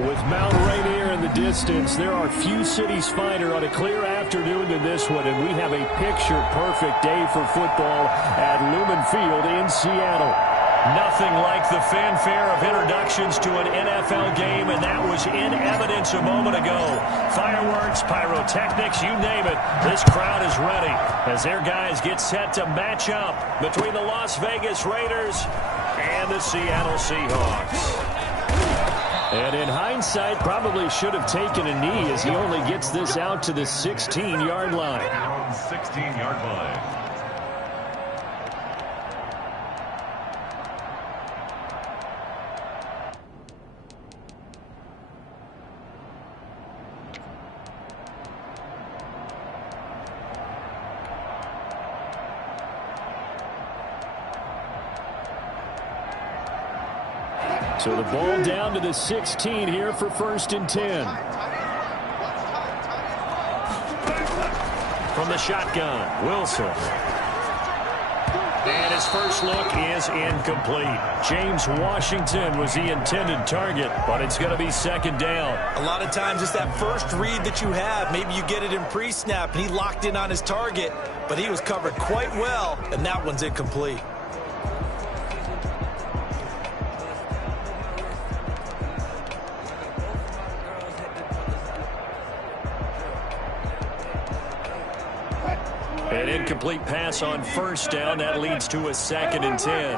With Mount Rainier in the distance, there are few cities finer on a clear afternoon than this one, and we have a picture-perfect day for football at Lumen Field in Seattle. Nothing like the fanfare of introductions to an NFL game, and that was in evidence a moment ago. Fireworks, pyrotechnics, you name it, this crowd is ready as their guys get set to match up between the Las Vegas Raiders and the Seattle Seahawks. And in hindsight, probably should have taken a knee as he only gets this out to the 16-yard line. 16-yard line. So the ball down to the 16 here for 1st and 10. From the shotgun, Wilson. And his first look is incomplete. James Washington was the intended target, but it's going to be 2nd down. A lot of times it's that first read that you have. Maybe you get it in pre-snap, and he locked in on his target, but he was covered quite well, and that one's incomplete. An incomplete pass on 1st down. That leads to a 2nd and 10.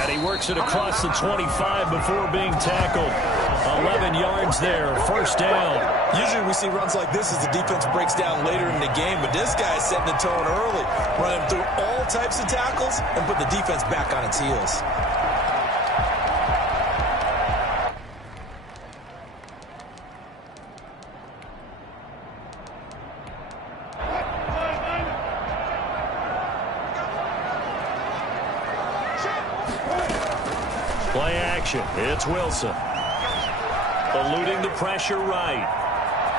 And he works it across the 25 before being tackled. 11 yards there, 1st down. Usually we see runs like this as the defense breaks down later in the game, but this guy's setting the tone early, running through all types of tackles and put the defense back on its heels. Play action. It's Wilson. Eluding the pressure right.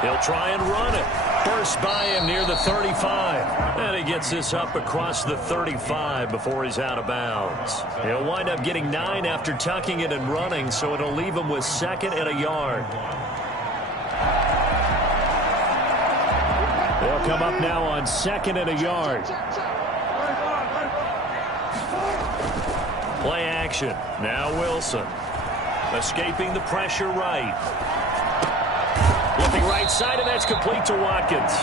He'll try and run it. First by him near the 35. And he gets this up across the 35 before he's out of bounds. He'll wind up getting 9 after tucking it and running, so it'll leave him with 2nd and a yard. They'll come up now on 2nd and a yard. Play action. Now Wilson. Escaping the pressure right. Looking right side, and that's complete to Watkins.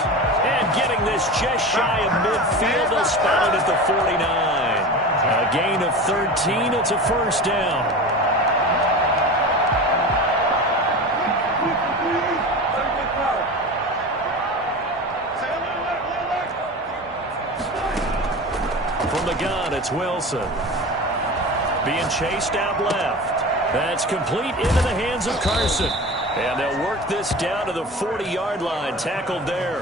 And getting this just shy of midfield. They'll spot it at the 49. A gain of 13. It's a 1st down. From the gun, it's Wilson. Being chased out left. That's complete into the hands of Carson. And they'll work this down to the 40-yard line. Tackled there.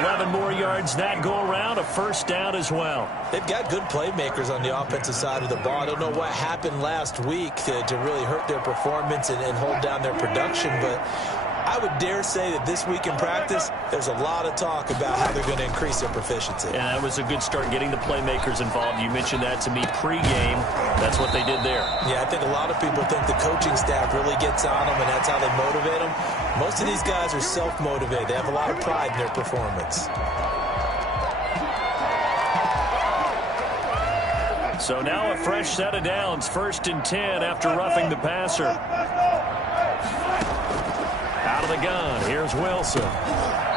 11 more yards that go around. A 1st down as well. They've got good playmakers on the offensive side of the ball. I don't know what happened last week to really hurt their performance and hold down their production, but I would dare say that this week in practice, there's a lot of talk about how they're going to increase their proficiency. Yeah, that was a good start getting the playmakers involved. You mentioned that to me pregame. That's what they did there. Yeah, I think a lot of people think the coaching staff really gets on them, and that's how they motivate them. Most of these guys are self-motivated. They have a lot of pride in their performance. So now a fresh set of downs. 1st and 10 after roughing the passer. Out of the gun, here's Wilson.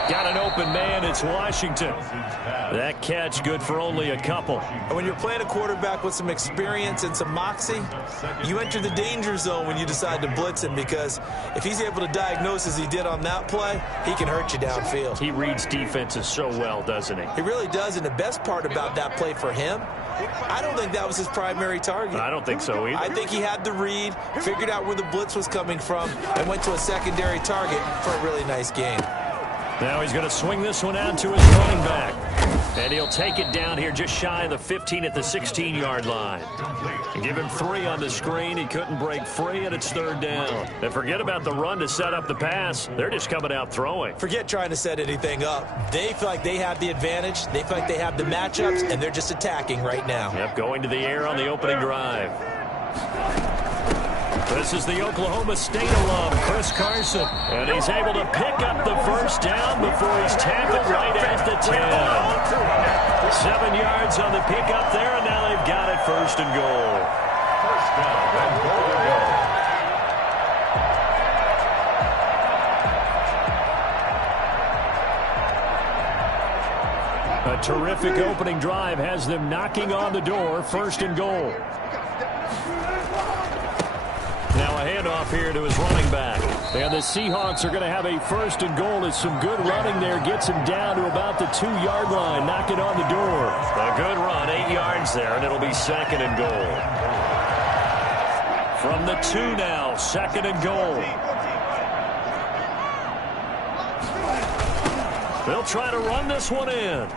Got an open man, it's Washington. That catch good for only a couple. And when you're playing a quarterback with some experience and some moxie, you enter the danger zone when you decide to blitz him, because if he's able to diagnose as he did on that play, he can hurt you downfield. He reads defenses so well, doesn't he? He really does, and the best part about that play for him, I don't think that was his primary target. I don't think so either. I think he had the read, figured out where the blitz was coming from, and went to a secondary target for a really nice gain. Now he's going to swing this one out to his running back. And he'll take it down here just shy of the 15 at the 16-yard line. Give him 3 on the screen. He couldn't break free, and it's 3rd down. And forget about the run to set up the pass. They're just coming out throwing. Forget trying to set anything up. They feel like they have the advantage. They feel like they have the matchups, and they're just attacking right now. Yep, going to the air on the opening drive. This is the Oklahoma State alum, Chris Carson. And he's able to pick up the first down before he's tackled right at the 10. 7 yards on the pickup there, and now they've got it 1st and goal. First down and goal to go. A terrific opening drive has them knocking on the door, 1st and goal. Now a handoff here to his running back. And the Seahawks are going to have a 1st and goal as some good running there gets him down to about the 2-yard line, knocking on the door. A good run, 8 yards there, and it'll be 2nd and goal. From the 2 now, 2nd and goal. They'll try to run this one in.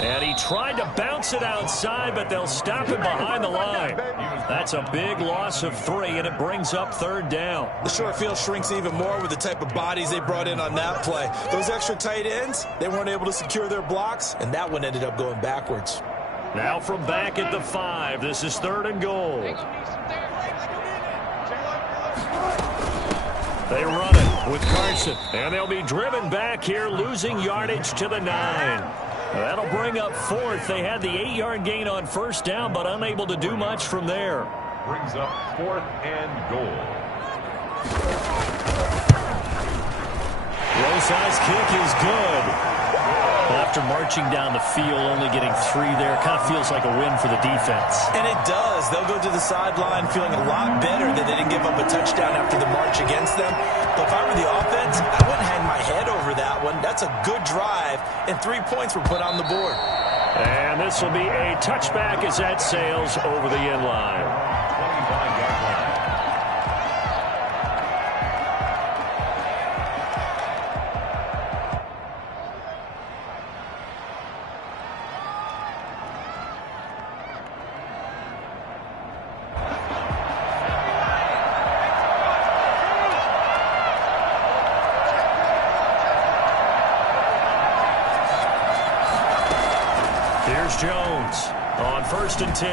And he tried to bounce it outside, but they'll stop him behind the line. That's a big loss of 3, and it brings up 3rd down. The short field shrinks even more with the type of bodies they brought in on that play. Those extra tight ends, they weren't able to secure their blocks, and that one ended up going backwards. Now from back at the 5, this is 3rd and goal. They run it with Carson, and they'll be driven back here, losing yardage to the 9. That'll bring up 4th. They had the 8-yard gain on 1st down, but unable to do much from there. Brings up 4th and goal. Rosa's kick is good. After marching down the field, only getting 3 there, kind of feels like a win for the defense. And it does. They'll go to the sideline feeling a lot better that they didn't give up a touchdown after the march against them. But if I were the offense, I wouldn't hang my head over that one. That's a good drive, and 3 points were put on the board. And this will be a touchback as that sails over the end line. 25-yard line. Here's Jones on 1st and 10.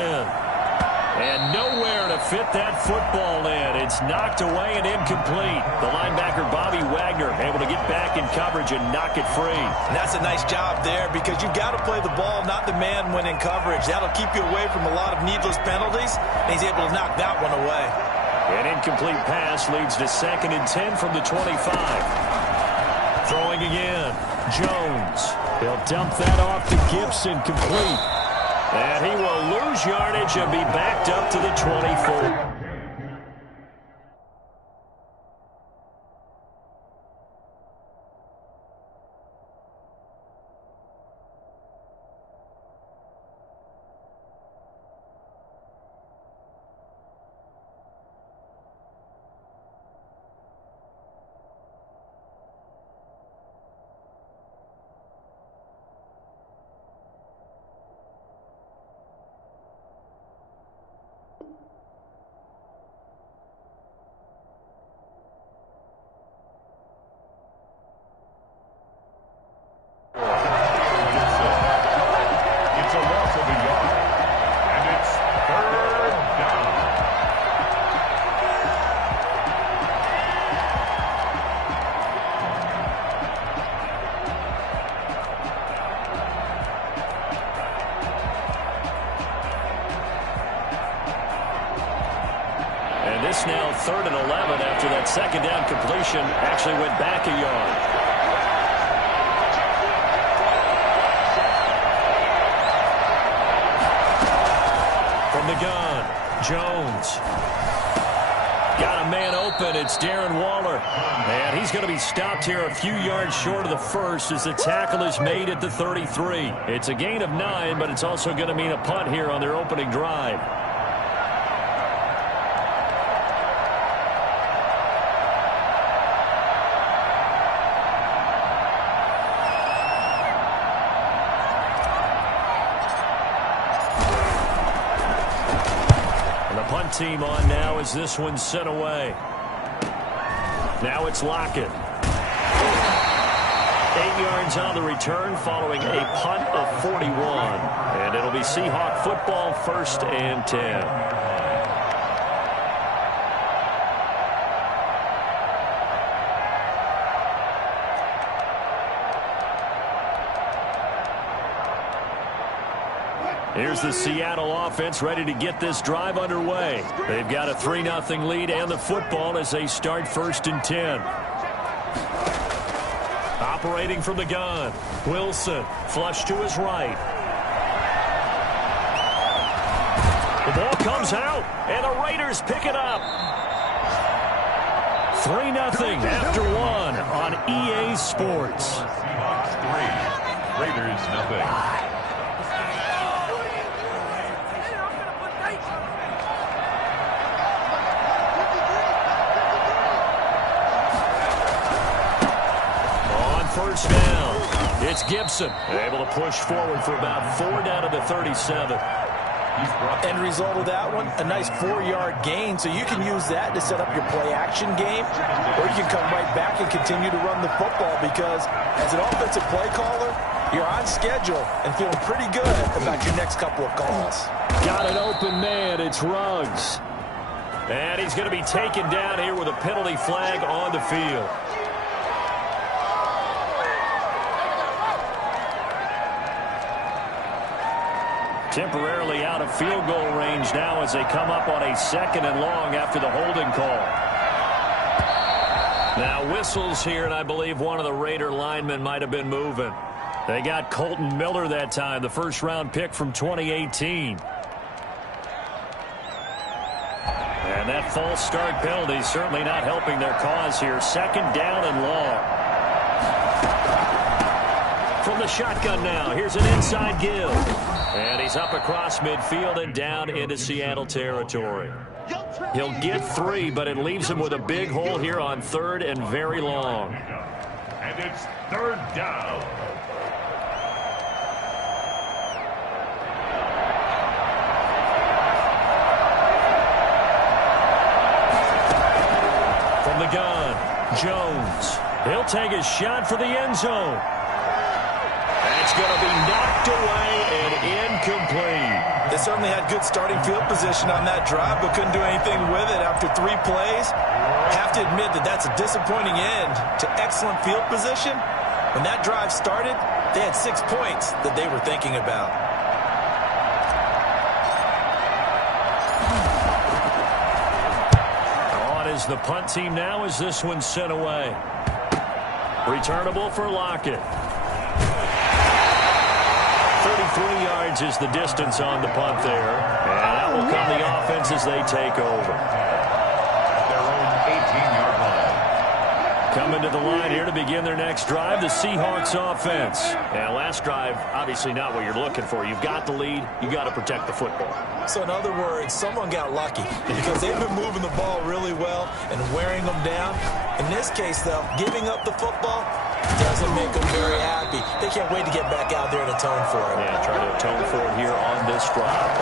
And nowhere to fit that football in. It's knocked away and incomplete. The linebacker, Bobby Wagner, able to get back in coverage and knock it free. And that's a nice job there because you've got to play the ball, not the man when in coverage. That'll keep you away from a lot of needless penalties, and he's able to knock that one away. An incomplete pass leads to 2nd and 10 from the 25. Throwing again. Jones. He'll dump that off to Gibson, complete. And he will lose yardage and be backed up to the 24. This now 3rd and 11 after that 2nd down completion actually went back a yard. From the gun, Jones. Got a man open. It's Darren Waller. And he's going to be stopped here a few yards short of the 1st as the tackle is made at the 33. It's a gain of 9, but it's also going to mean a punt here on their opening drive. team on now as this one's sent away. Now it's Lockett. 8 yards on the return following a punt of 41. And it'll be Seahawk football, 1st and 10. Here's the Seattle offense ready to get this drive underway. They've got a 3-0 lead and the football as they start 1st and 10. Operating from the gun, Wilson, flush to his right. The ball comes out, and the Raiders pick it up. 3-0 after 1 on EA Sports. Seahawks 3, Raiders 0. First down. It's Gibson able to push forward for about 4 down to the 37. End result of that one, a nice 4-yard gain, so you can use that to set up your play-action game, or you can come right back and continue to run the football because as an offensive play caller, you're on schedule and feeling pretty good about your next couple of calls. Got an open man. It's Ruggs. And he's going to be taken down here with a penalty flag on the field. Temporarily out of field goal range now as they come up on a 2nd and long after the holding call. Now whistles here, and I believe one of the Raider linemen might have been moving. They got Colton Miller that time, the first-round pick from 2018. And that false start penalty certainly not helping their cause here. 2nd down and long. From the shotgun now, here's an inside give. And he's up across midfield and down into Seattle territory. He'll get 3, but it leaves him with a big hole here on 3rd and very long. And it's 3rd down. From the gun, Jones. He'll take a shot for the end zone. It's going to be knocked away and incomplete. They certainly had good starting field position on that drive, but couldn't do anything with it after 3 plays. Have to admit that that's a disappointing end to excellent field position. When that drive started, they had 6 points that they were thinking about. On is the punt team now as this one's sent away. Returnable for Lockett. 33 yards is the distance on the punt there. And that will come the offense as they take over. Their own 18-yard line. Coming to the line here to begin their next drive, the Seahawks offense. And last drive, obviously not what you're looking for. You've got the lead. You got to protect the football. So in other words, someone got lucky because they've been moving the ball really well and wearing them down. In this case, though, giving up the football doesn't make them very happy. They can't wait to get back out there and atone for it. Yeah, try to atone for it here on this drive.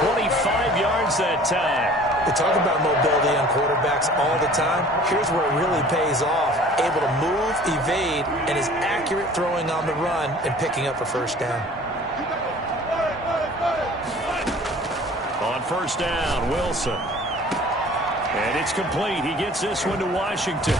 25 yards that time. We talk about mobility on quarterbacks all the time. Here's where it really pays off. Able to move, evade, and is accurate throwing on the run and picking up a 1st down. On 1st down, Wilson. And it's complete. He gets this one to Washington.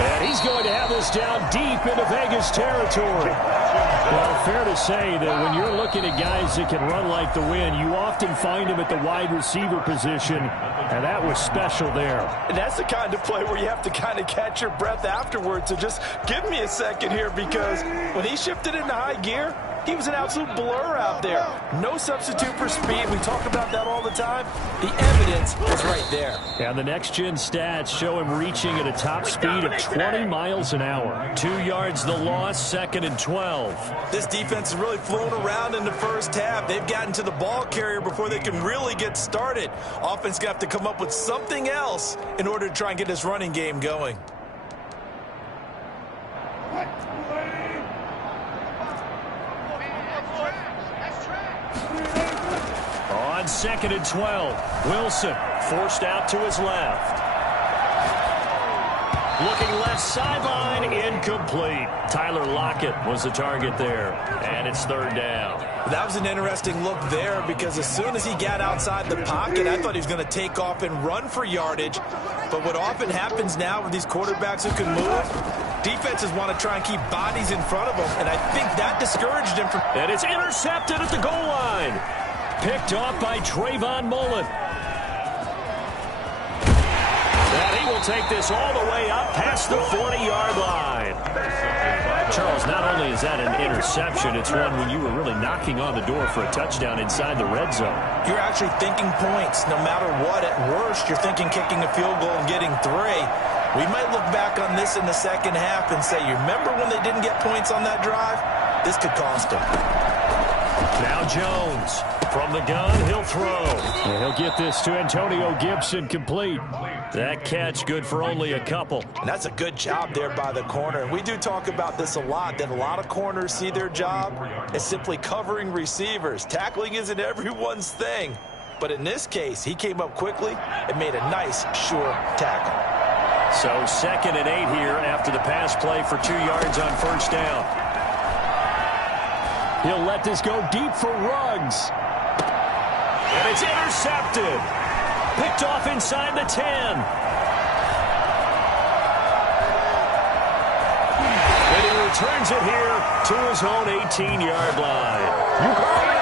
And he's going to have this down deep into Vegas territory. Well, fair to say that when you're looking at guys that can run like the wind, you often find them at the wide receiver position, and that was special there. And that's the kind of play where you have to kind of catch your breath afterwards. So just give me a second here because when he shifted into high gear, he was an absolute blur out there. No substitute for speed. We talk about that all the time. The evidence is right there. And the next-gen stats show him reaching at a top speed of 20 miles an hour. 2 yards the loss, 2nd and 12. This defense has really flown around in the first half. They've gotten to the ball carrier before they can really get started. Offense got to come up with something else in order to try and get this running game going. 2nd and 12. Wilson forced out to his left. Looking left sideline, incomplete. Tyler Lockett was the target there, and it's 3rd down. That was an interesting look there because as soon as he got outside the pocket, I thought he was going to take off and run for yardage. But what often happens now with these quarterbacks who can move, defenses want to try and keep bodies in front of them, and I think that discouraged him from... And it's intercepted at the goal line. Picked off by Trayvon Mullen. And he will take this all the way up past the 40-yard line. Charles, not only is that an interception, it's one when you were really knocking on the door for a touchdown inside the red zone. You're actually thinking points no matter what. At worst, you're thinking kicking a field goal and getting 3. We might look back on this in the second half and say, you remember when they didn't get points on that drive? This could cost them. Now Jones from the gun, he'll throw. And he'll get this to Antonio Gibson complete. That catch good for only a couple. And that's a good job there by the corner. And we do talk about this a lot, that a lot of corners see their job as simply covering receivers. Tackling isn't everyone's thing. But in this case, he came up quickly and made a nice, sure tackle. So 2nd and 8 here after the pass play for 2 yards on 1st down. He'll let this go deep for Ruggs. And it's intercepted. Picked off inside the 10. And he returns it here to his own 18-yard line.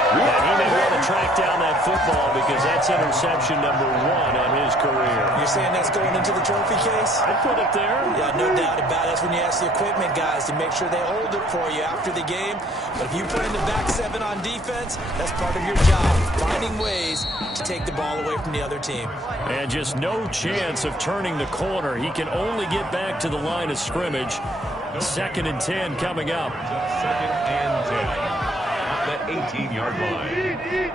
And he may want to track down that football because that's interception number 1 on his career. You're saying that's going into the trophy case? I'd put it there. Yeah, no doubt about it. That's when you ask the equipment guys to make sure they hold it for you after the game. But if you put in the back 7 on defense, that's part of your job, finding ways to take the ball away from the other team. And just no chance of turning the corner. He can only get back to the line of scrimmage. 2nd and 10 coming up. 2nd and 10. That 18-yard line.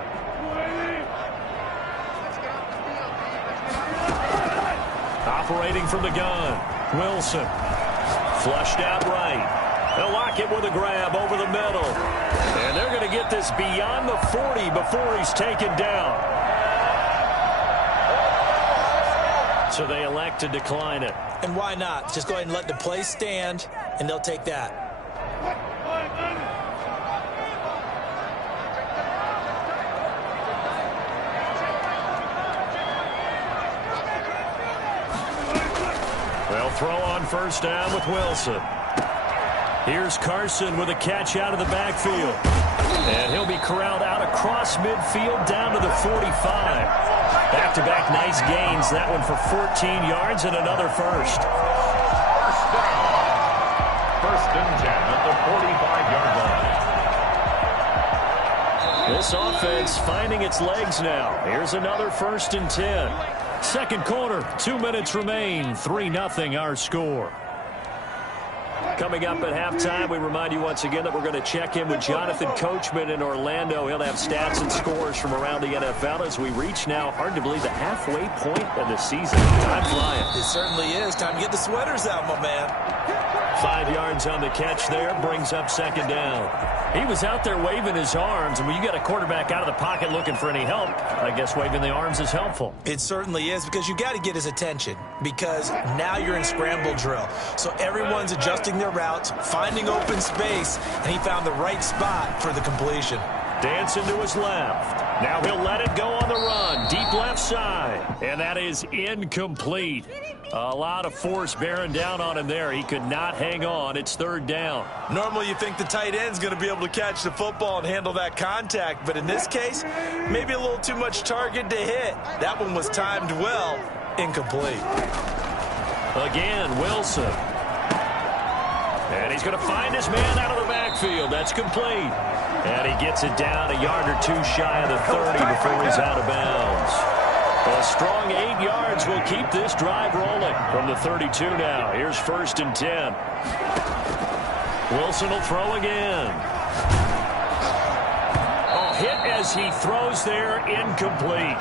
Operating from the gun, Wilson. Flushed out right. They'll lock it with a grab over the middle. And they're going to get this beyond the 40 before he's taken down. So they elect to decline it. And why not? Just go ahead and let the play stand, and they'll take that. They'll throw on 1st down with Wilson. Here's Carson with a catch out of the backfield. And he'll be corralled out across midfield down to the 45. Back-to-back nice gains. That one for 14 yards and another first. 1st down. 1st and 10 at the 45-yard line. This offense finding its legs now. Here's another 1st and 10. 2nd quarter, 2 minutes remain. 3-0 our score. Coming up at halftime, we remind you once again that we're going to check in with Jonathan Coachman in Orlando. He'll have stats and scores from around the NFL as we reach now, hard to believe, the halfway point of the season. Time flying. It certainly is. Time to get the sweaters out, my man. 5 yards on the catch there, brings up 2nd down. He was out there waving his arms, and when you got a quarterback out of the pocket looking for any help, I guess waving the arms is helpful. It certainly is, because you got to get his attention, because now you're in scramble drill. So everyone's adjusting their routes, finding open space, and he found the right spot for the completion. Dancing to his left. Now he'll let it go on the run. Deep left side. And that is incomplete. A lot of force bearing down on him there. He could not hang on. It's 3rd down. Normally you think the tight end's going to be able to catch the football and handle that contact. But in this case, maybe a little too much target to hit. That one was timed well. Incomplete. Again, Wilson. And he's going to find his man out of the backfield. That's complete. And he gets it down a yard or 2 shy of the 30 before he's out of bounds. A strong 8 yards will keep this drive rolling from the 32 now. Here's 1st and 10. Wilson will throw again. Oh, hit as he throws there, incomplete.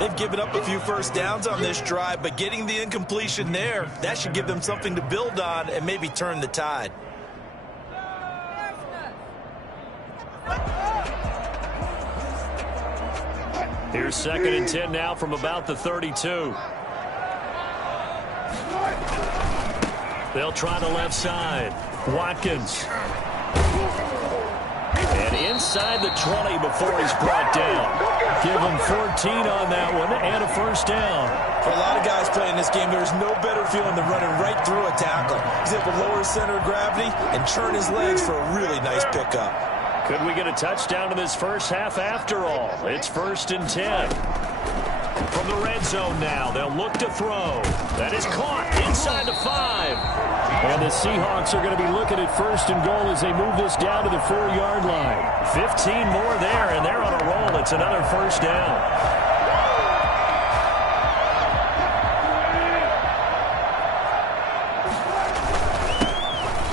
They've given up a few 1st downs on this drive, but getting the incompletion there, that should give them something to build on and maybe turn the tide. Here's 2nd and 10 now from about the 32. They'll try the left side. Watkins. And inside the 20 before he's brought down. Give him 14 on that one and a first down. For a lot of guys playing this game, there's no better feeling than running right through a tackle. He's able to lower his center of gravity and turn his legs for a really nice pickup. Could we get a touchdown in this first half after all? It's 1st and 10. From the red zone now, they'll look to throw. That is caught inside the 5. And the Seahawks are going to be looking at 1st and goal as they move this down to the 4-yard line. 15 more there, and they're on a roll. It's another first down.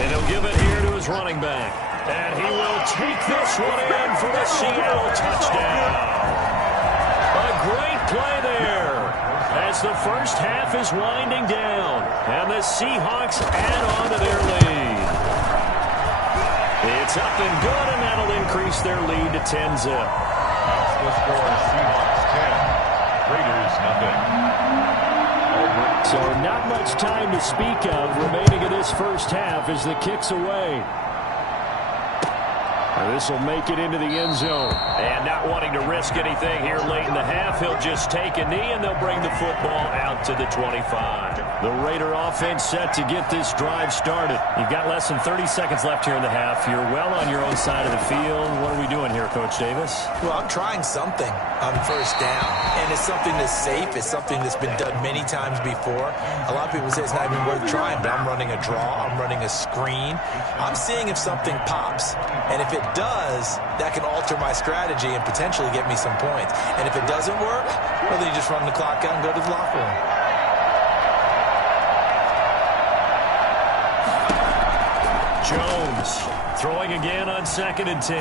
And he'll give it here to his running back. And he will take this one in for the Seattle touchdown. A great play there as the first half is winding down. And the Seahawks add on to their lead. It's up and good, and that'll increase their lead to 10-zip. The score, Seahawks 10, Raiders nothing. So not much time to speak of remaining in this first half as the kick's away. This will make it into the end zone. And not wanting to risk anything here late in the half, he'll just take a knee, and they'll bring the football out to the 25. The Raider offense set to get this drive started. You've got less than 30 seconds left here in the half. You're well on your own side of the field. What are we doing here, Coach Davis? Well, I'm trying something on first down, and it's something that's safe. It's something that's been done many times before. A lot of people say it's not even worth trying, but I'm running a draw. I'm running a screen. I'm seeing if something pops, and if it does, that can alter my strategy and potentially get me some points. And if it doesn't work, well, then you just run the clock out and go to the locker room. Jones throwing again on 2nd and 10.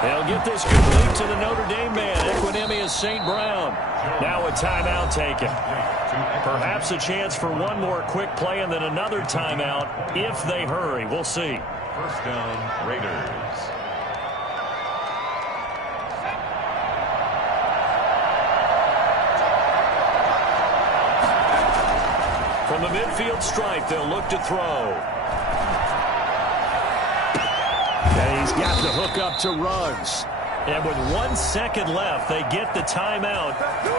They'll get this complete to the Notre Dame man, Equinemius St. Brown. Now a timeout taken. Perhaps a chance for one more quick play and then another timeout if they hurry. We'll see. First down, Raiders. From the midfield stripe, they'll look to throw. And he's got the hook up to Ruggs. And with 1 second left, they get the timeout,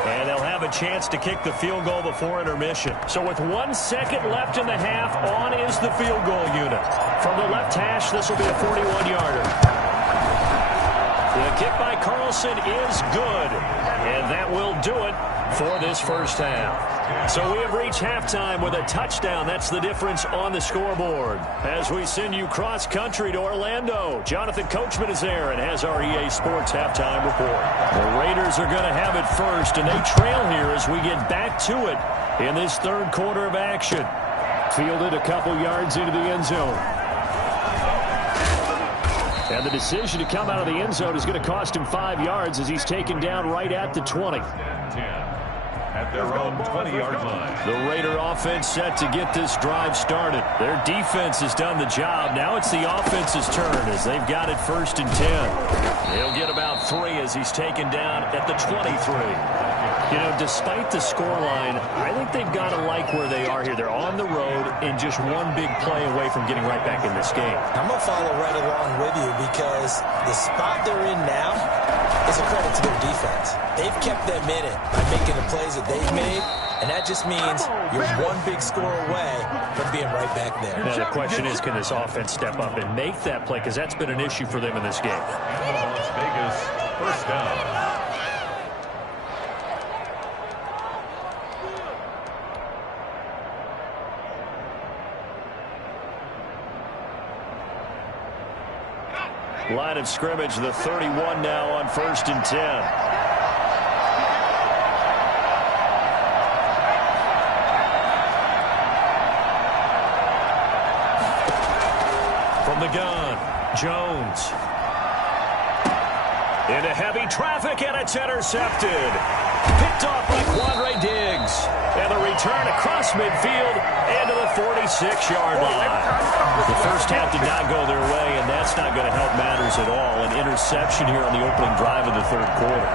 and they'll have a chance to kick the field goal before intermission. So with 1 second left in the half, on is the field goal unit. From the left hash, this will be a 41-yarder. The kick by Carlson is good, and that will do it for this first half. So we have reached halftime with a touchdown. That's the difference on the scoreboard. As we send you cross-country to Orlando, Jonathan Coachman is there and has our EA Sports halftime report. The Raiders are going to have it first, and they trail here as we get back to it in this third quarter of action. Fielded a couple yards into the end zone. And the decision to come out of the end zone is going to cost him 5 yards as he's taken down right at the 20. At their own 20-yard line. The Raider offense set to get this drive started. Their defense has done the job. Now it's the offense's turn as they've got it 1st and 10. He'll get about 3 as he's taken down at the 23. You know, despite the scoreline, I think they've got to like where they are here. They're on the road and just one big play away from getting right back in this game. I'm going to follow right along with you because the spot they're in now is a credit to their defense. They've kept them in it by making the plays that they've made, and that just means you're one big score away from being right back there. Now, the question is, can this offense step up and make that play? Because that's been an issue for them in this game. Las Vegas, first down. Line of scrimmage, the 31 now on 1st and 10. From the gun, Jones. Into heavy traffic, and it's intercepted. Picked off by Quandre Diggs. And the return across midfield and to the 46-yard line. The first half did not go their way, and that's not going to help matters at all. An interception here on the opening drive of the third quarter.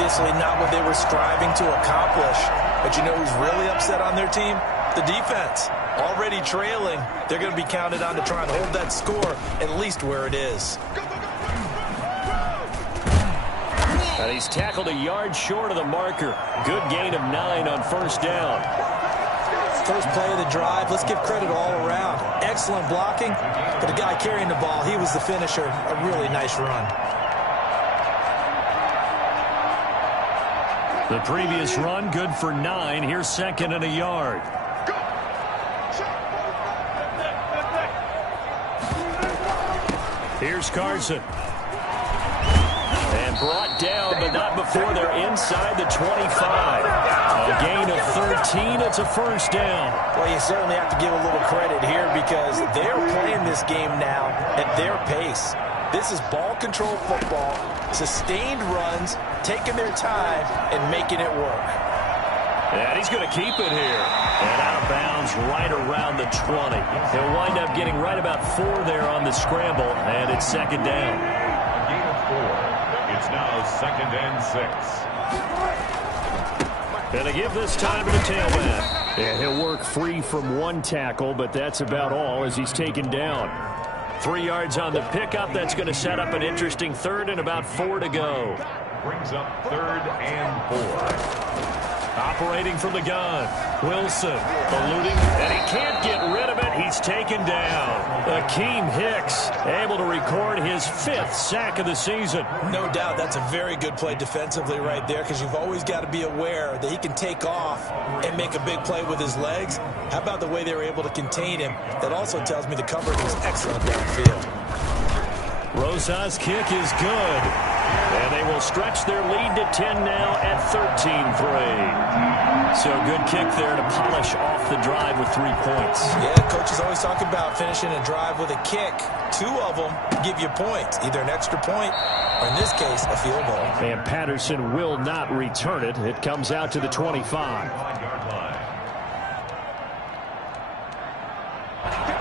obviously not what they were striving to accomplish. But you know who's really upset on their team? The defense. Already trailing, they're going to be counted on to try and hold that score at least where it is. And he's tackled a yard short of the marker. Good gain of 9 on first down. First play of the drive, let's give credit all around. Excellent blocking, but the guy carrying the ball, he was the finisher. A really nice run. The previous run, good for 9. Here's second and a yard. Here's Carson. And brought down, but not before they're inside the 25. A gain of 13. It's a first down. Well, you certainly have to give a little credit here because they're playing this game now at their pace. This is ball control football, sustained runs, taking their time and making it work. And he's going to keep it here. And out of bounds right around the 20. He'll wind up getting right about 4 there on the scramble, and it's second down. A gain of 4. It's now second and 6. Going to give this time to the tailback. And he'll work free from 1 tackle, but that's about all as he's taken down. 3 yards on the pickup. That's going to set up an interesting third and about 4 to go. Brings up third and 4. Operating from the gun. Wilson eluding, and he can't get rid of it. He's taken down. Akeem Hicks able to record his 5th sack of the season. No doubt that's a very good play defensively right there because you've always got to be aware that he can take off and make a big play with his legs. How about the way they were able to contain him? That also tells me the coverage was excellent downfield. Rosa's kick is good. And they will stretch their lead to 10 now at 13-3. So good kick there to polish off the drive with 3 points. Yeah, coaches always talk about finishing a drive with a kick. 2 of them give you points, either an extra point or, in this case, a field goal. And Patterson will not return it. It comes out to the 25.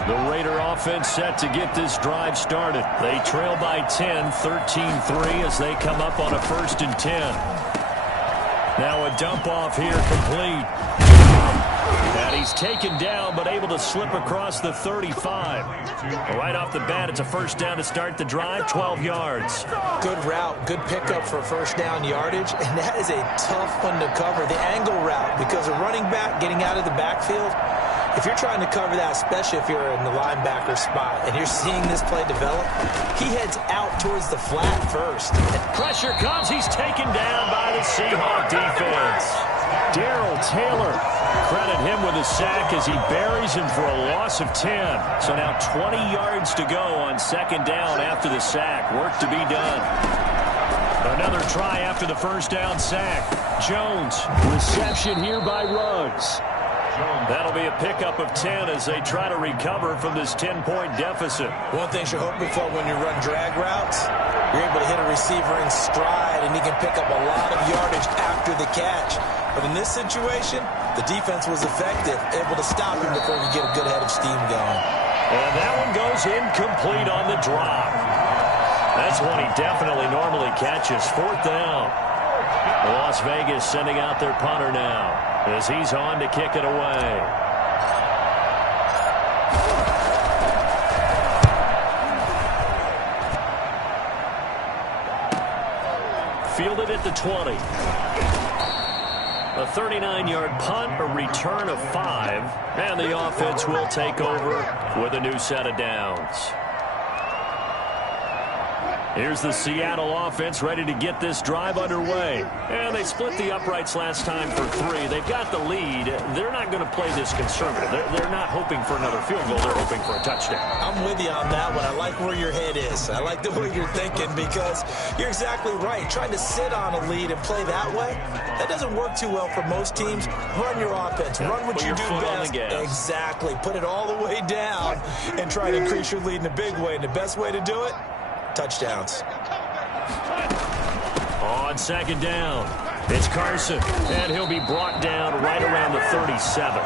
The Raider offense set to get this drive started. They trail by 10, 13-3 as they come up on a 1st and 10. Now a dump off here complete. And he's taken down but able to slip across the 35. Right off the bat, it's a first down to start the drive, 12 yards. Good route, good pickup for first down yardage, and that is a tough one to cover. The angle route, because a running back getting out of the backfield, if you're trying to cover that, especially if you're in the linebacker spot and you're seeing this play develop, he heads out towards the flat first. Pressure comes. He's taken down by the Seahawk defense. Darrell Taylor, credit him with a sack as he buries him for a loss of 10. So now 20 yards to go on second down after the sack. Work to be done. Another try after the first down sack. Jones, reception here by Ruggs. That'll be a pickup of 10 as they try to recover from this 10-point deficit. One thing you're hoping for when you run drag routes, you're able to hit a receiver in stride, and he can pick up a lot of yardage after the catch. But in this situation, the defense was effective, able to stop him before he could get a good head of steam going. And that one goes incomplete on the drop. That's one he definitely normally catches. 4th down. Las Vegas sending out their punter now as he's on to kick it away. Fielded at the 20. A 39-yard punt, a return of 5, and the offense will take over with a new set of downs. Here's the Seattle offense ready to get this drive underway. And they split the uprights last time for 3. They've got the lead. They're not going to play this conservative. They're not hoping for another field goal. They're hoping for a touchdown. I'm with you on that one. I like where your head is. I like the way you're thinking because you're exactly right. Trying to sit on a lead and play that way, that doesn't work too well for most teams. Run your offense. Run what you do best. Exactly. Put it all the way down and try to increase your lead in a big way. And the best way to do it, touchdowns. On second down, It's Carson, and he'll be brought down right around the 37.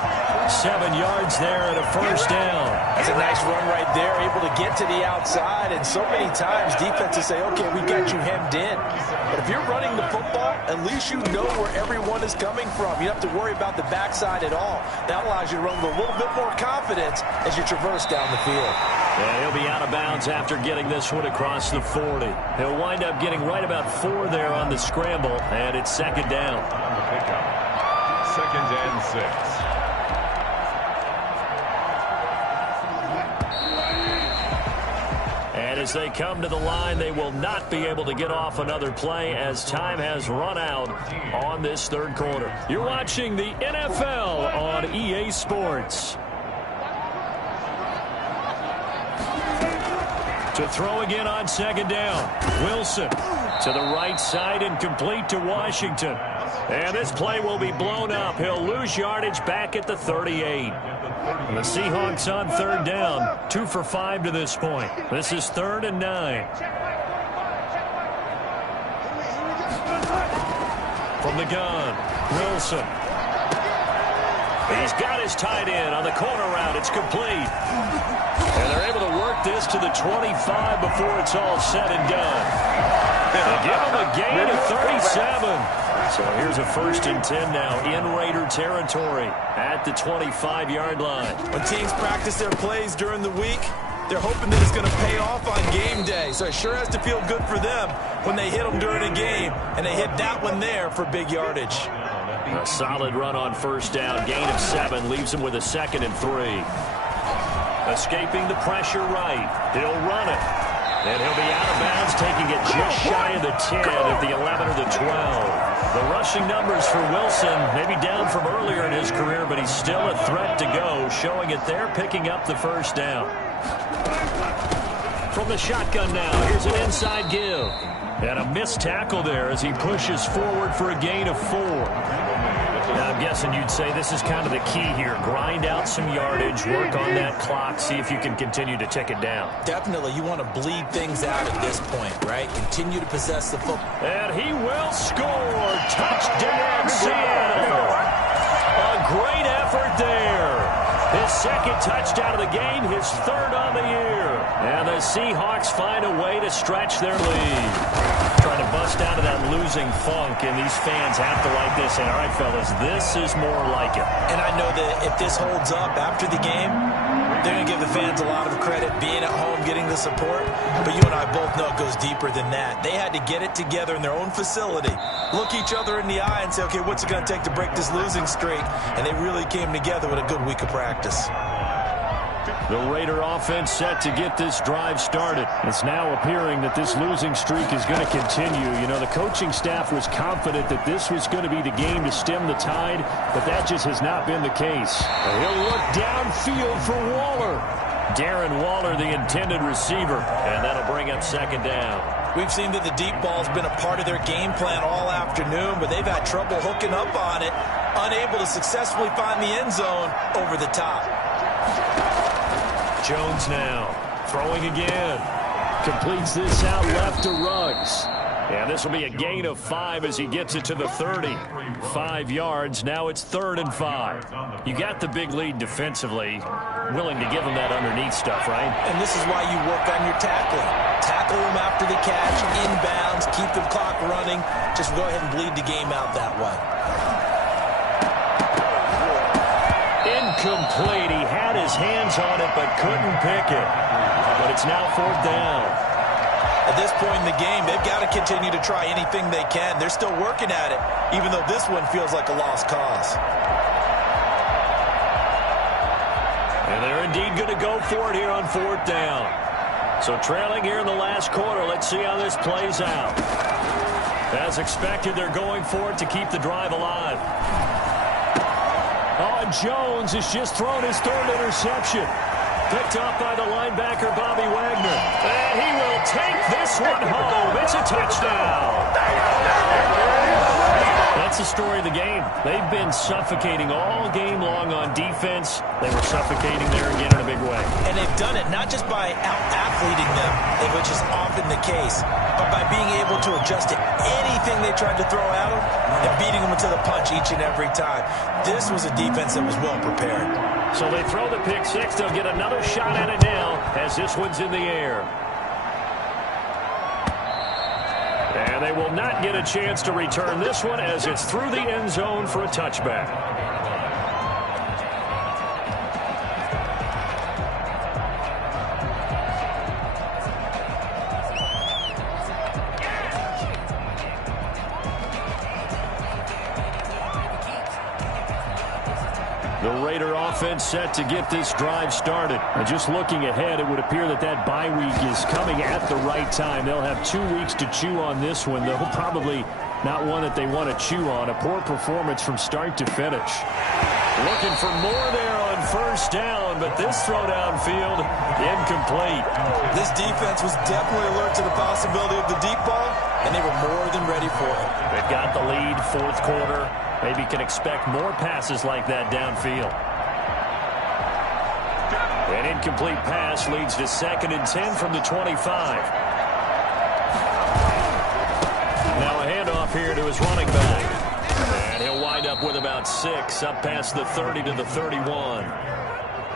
7 yards there and a first down. That's a nice run right there, able to get to the outside. And so many times defenses say, okay, we got you hemmed in. But if you're running the football, at least you know where everyone is coming from. You don't have to worry about the backside at all. That allows you to run with a little bit more confidence as you traverse down the field. And he'll be out of bounds after getting this one across the 40. He'll wind up getting right about 4 there on the scramble, and it's second down. On the pickup, 2nd and 6. And as they come to the line, they will not be able to get off another play as time has run out on this third quarter. You're watching the NFL on EA Sports. To throw again on second down. Wilson to the right side and complete to Washington. And this play will be blown up. He'll lose yardage back at the 38. And the Seahawks on third down. 2 for 5 to this point. This is 3rd and 9. From the gun, Wilson. He's got his tight end on the corner route. It's complete. And they're able to work this to the 25 before it's all said and done. They give him a gain of 37. So here's a 1st and 10 now in Raider territory at the 25-yard line. When teams practice their plays during the week, they're hoping that it's going to pay off on game day. So it sure has to feel good for them when they hit them during a game, and they hit that one there for big yardage. A solid run on first down. Gain of 7 leaves him with a 2nd and 3. Escaping the pressure right. He'll run it. And he'll be out of bounds, taking it just shy of the 10 at the 11 or the 12. The rushing numbers for Wilson maybe down from earlier in his career, but he's still a threat to go, showing it there, picking up the first down. From the shotgun now, here's an inside give. And a missed tackle there as he pushes forward for a gain of 4. Now, I'm guessing you'd say this is kind of the key here. Grind out some yardage, work on that clock, see if you can continue to tick it down. Definitely. You want to bleed things out at this point, right? Continue to possess the football. And he will score. Touchdown, Seattle. A great effort there. His 2nd touchdown of the game, his 3rd on the year. And the Seahawks find a way to stretch their lead. Trying to bust out of that losing funk, and these fans have to like this. And all right, fellas, this is more like it. And I know that if this holds up after the game, they're going to give the fans a lot of credit, being at home, getting the support. But you and I both know it goes deeper than that. They had to get it together in their own facility, look each other in the eye and say, okay, what's it going to take to break this losing streak? And they really came together with a good week of practice. The Raider offense set to get this drive started. It's now appearing that this losing streak is going to continue. You know, the coaching staff was confident that this was going to be the game to stem the tide, but that just has not been the case. He'll look downfield for Waller. Darren Waller, the intended receiver, and that'll bring up 2nd down. We've seen that the deep ball's been a part of their game plan all afternoon, but they've had trouble hooking up on it, unable to successfully find the end zone over the top. Jones now, throwing again. Completes this out left to Ruggs. And this will be a gain of 5 as he gets it to the 30. 5 yards, now it's 3rd and 5. You got the big lead defensively. Willing to give him that underneath stuff, right? And this is why you work on your tackling. Tackle him after the catch, inbounds, keep the clock running. Just go ahead and bleed the game out that way. Incomplete. He had his hands on it but couldn't pick it. But it's now 4th down. At this point in the game, they've got to continue to try anything they can. They're still working at it, even though this one feels like a lost cause. And they're indeed going to go for it here on 4th down. So trailing here in the last quarter, let's see how this plays out. As expected, they're going for it to keep the drive alive. Oh, and Jones has just thrown his 3rd interception. Picked up by the linebacker, Bobby Wagner. And he will take this one home. It's a touchdown. And that's the story of the game. They've been suffocating all game long on defense. They were suffocating there again in a big way. And they've done it not just by out-athleting them, which is often the case, but by being able to adjust to anything they tried to throw at them and beating them to the punch each and every time. This was a defense that was well prepared. So they throw the pick six. They'll get another shot at it now as this one's in the air. And they will not get a chance to return this one as it's through the end zone for a touchback. The Raider offense set to get this drive started. And just looking ahead, it would appear that that bye week is coming at the right time. They'll have 2 weeks to chew on this one. They'll probably not one that they want to chew on. A poor performance from start to finish. Looking for more there on first down, but this throw downfield incomplete. This defense was definitely alert to the possibility of the deep ball, and they were more than ready for it. They've got the lead, fourth quarter. Maybe can expect more passes like that downfield. An incomplete pass leads to 2nd and 10 from the 25. Now a handoff here to his running back. And he'll wind up with about 6 up past the 30 to the 31.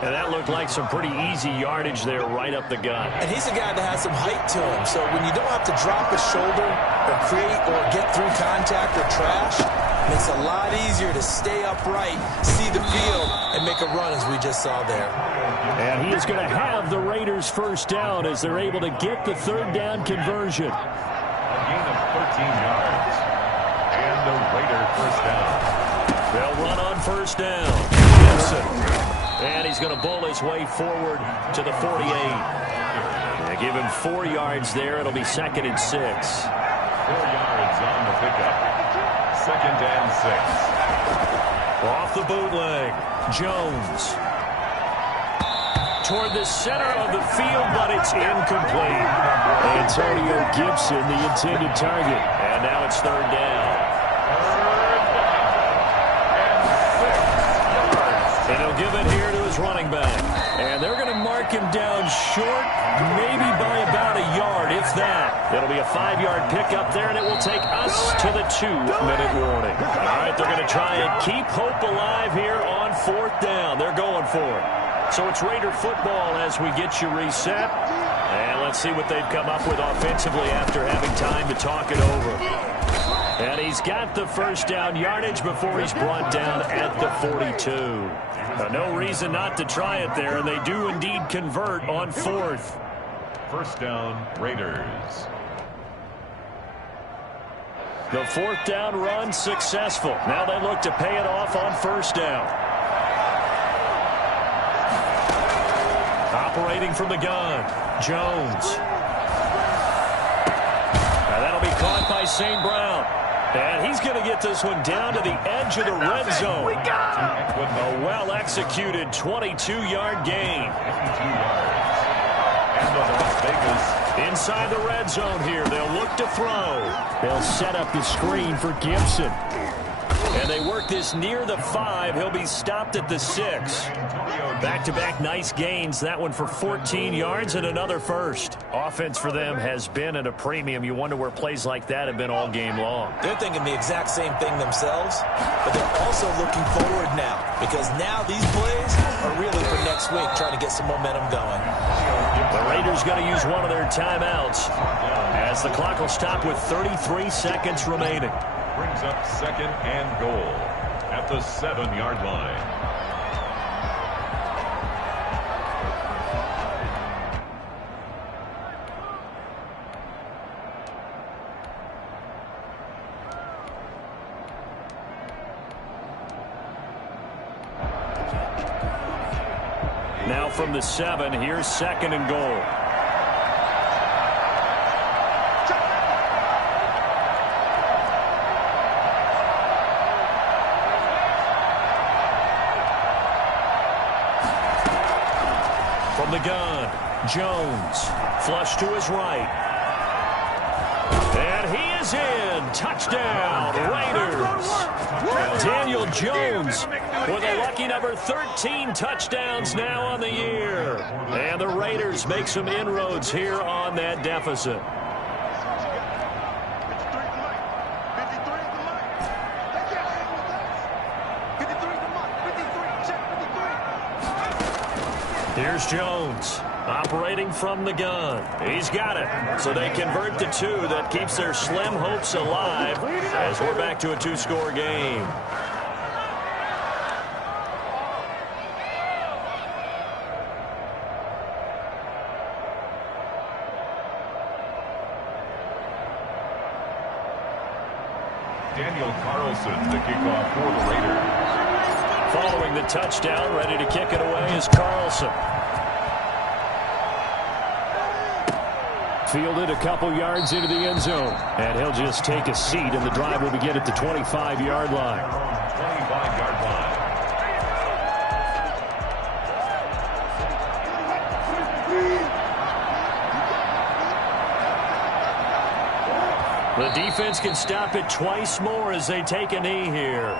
And that looked like some pretty easy yardage there right up the gut. And he's a guy that has some height to him. So when you don't have to drop a shoulder or create or get through contact or trash, it makes it a lot easier to stay upright, see the field, and make a run as we just saw there. And he is going to have the Raiders first down as they're able to get the third down conversion. A gain of 13 yards. And the Raider first down. They'll run on first down. Gibson. And he's going to bowl his way forward to the 48. They give him 4 yards there. It'll be 2nd and 6. 4 yards on the pickup. 2nd and 6. Off the bootleg. Jones. Toward the center of the field, but it's incomplete. Antonio Gibson, the intended target. And now it's 3rd down. And he'll give it here to his running back. And they're going to mark him down short, maybe by about a yard, if that. It'll be a 5-yard pickup there, and it will take us to the 2-minute warning. All right, they're going to try and keep hope alive here on 4th down. They're going for it. So it's Raider football as we get you reset. And let's see what they've come up with offensively after having time to talk it over. And he's got the first down yardage before he's brought down at the 42. No reason not to try it there, and they do indeed convert on 4th. First down, Raiders. The 4th down run successful. Now they look to pay it off on first down. Operating from the gun, Jones. Now that'll be caught by St. Brown. And he's going to get this one down to the edge of the red zone. A well-executed 22-yard gain. 52 yards. And the Las Vegas. Inside the red zone here, they'll look to throw. They'll set up the screen for Gibson. And they work this near the 5. He'll be stopped at the 6. Back-to-back nice gains. That one for 14 yards and another first. Offense for them has been at a premium. You wonder where plays like that have been all game long. They're thinking the exact same thing themselves, but they're also looking forward now because now these plays are really for next week, trying to get some momentum going. The Raiders going to use one of their timeouts as the clock will stop with 33 seconds remaining. Brings up 2nd and goal at the 7-yard line. Now from the 7, here's 2nd and goal. From the gun, Jones, flush to his right. And he is is in. Touchdown, Raiders. Daniel Jones with a lucky number 13 touchdowns now on the year. And the Raiders make some inroads here on that deficit. Here's Jones operating from the gun. He's got it. So they convert to 2. That keeps their slim hopes alive as we're back to a 2-score game. Daniel Carlson, the kickoff for the Raiders. Following the touchdown, ready to kick it away is Carlson. Fielded a couple yards into the end zone. And he'll just take a seat, and the drive will begin at the 25-yard line. 25-yard line. The defense can stop it twice more as they take a knee here.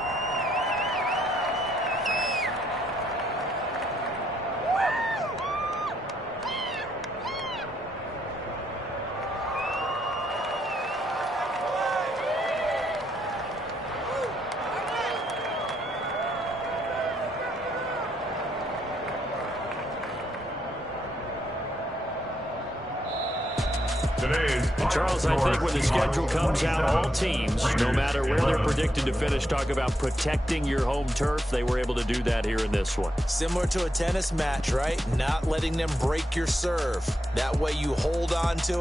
Charles, I think when the schedule comes out, all teams, no matter where they're predicted to finish, talk about protecting your home turf. They were able to do that here in this one. Similar to a tennis match, right? Not letting them break your serve. That way you hold on to